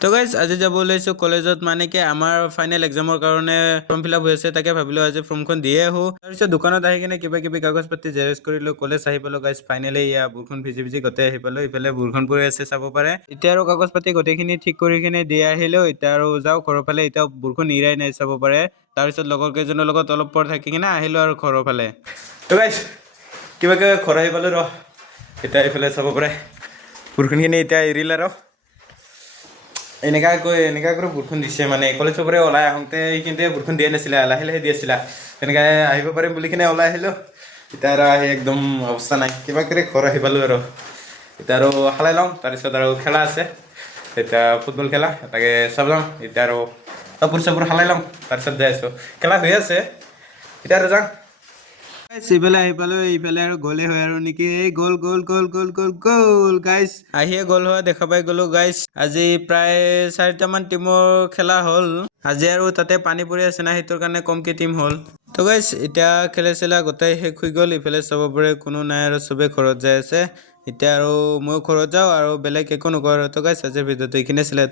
তো গাইজ আজি যাব ওলাইছোঁ কলেজত মানে কি আমাৰ ফাইনেল এক্সামৰ কাৰণে ফৰ্ম ফিল আপ হৈ আছে তাকে ভাবিলোঁ আজি ফৰ্মখন দিয়ে আহোঁ তাৰপিছত দোকানত আহি কিনে কিবা কিবি কাগজ পাতি জেৰক্স কৰিলোঁ কলেজ আহি পালোঁ গাইজ ফাইনেলি ইয়া বৰষুণ ভিজি ভিজি গোটেই আহি পালোঁ ইফালে বৰষুণ পৰি আছে চাব পাৰে এতিয়া আৰু কাগজ পাতি গোটেইখিনি ঠিক কৰি কিনে দি আহিলোঁ এতিয়া আৰু যাওঁ ঘৰৰ ফালে এতিয়া বৰষুণ ইৰাই নাই চাব পাৰে তাৰপিছত লগৰ কেইজনৰ লগত অলপ পৰ থাকি কিনে আহিলোঁ আৰু ঘৰৰ ফালে তো গাইজ কিবাকে ঘৰ আহি পালোঁ ৰ এতিয়া এইফালে চাব পাৰে বৰষুণখিনি এতিয়া এৰিলে আৰু এনেকা কৰি বৰষুণ দিছে মানে কলেজৰ পৰা ওলাই আহোঁতে এইখিনিতে বৰষুণ দিয়া নাছিলে লাহে লাহে দি আছিলা তেনেকৈ আহিব পাৰিম বুলি কিনে ওলাই আহিলোঁ এতিয়া আৰু আহি একদম অৱস্থা নাই কিবা কৰি ঘৰ আহি পালোঁ আৰু এতিয়া আৰু খেলাই লওঁ তাৰপিছত আৰু খেলা আছে এতিয়া ফুটবল খেলা তাকে চাব যাওঁ এতিয়া আৰু কাপোৰ চাপোৰ খেলাই লওঁ তাৰপিছত যাই আছোঁ খেলা হৈ আছে এতিয়া আৰু যাওঁ ইফালে আহি পালোঁ ইফালে আৰু গ'লে হয় আৰু নেকি এই গ'ল গ'ল গ'ল গ'ল গ'ল গ'ল গাইজ আহিয়ে গ'ল হয় দেখা পাই গ'লোঁ গাইজ আজি প্ৰায় 4টামান টিমৰ খেলা হ'ল আজি আৰু তাতে পানী পৰি আছে না সেইটোৰ কাৰণে কমকৈ টিম হ'ল তো গাইজ এতিয়া খেলা চেলা গোটেই শেষ হৈ গ'ল ইফালে চাব পাৰে কোনো নাই আৰু চবেই ঘৰত যাই আছে এতিয়া আৰু ময়ো ঘৰত যাওঁ আৰু বেলেগ একো নকৰোঁ তো গাইজ আজিৰ ভিডিঅ'টো এইখিনিয়ে আছিলে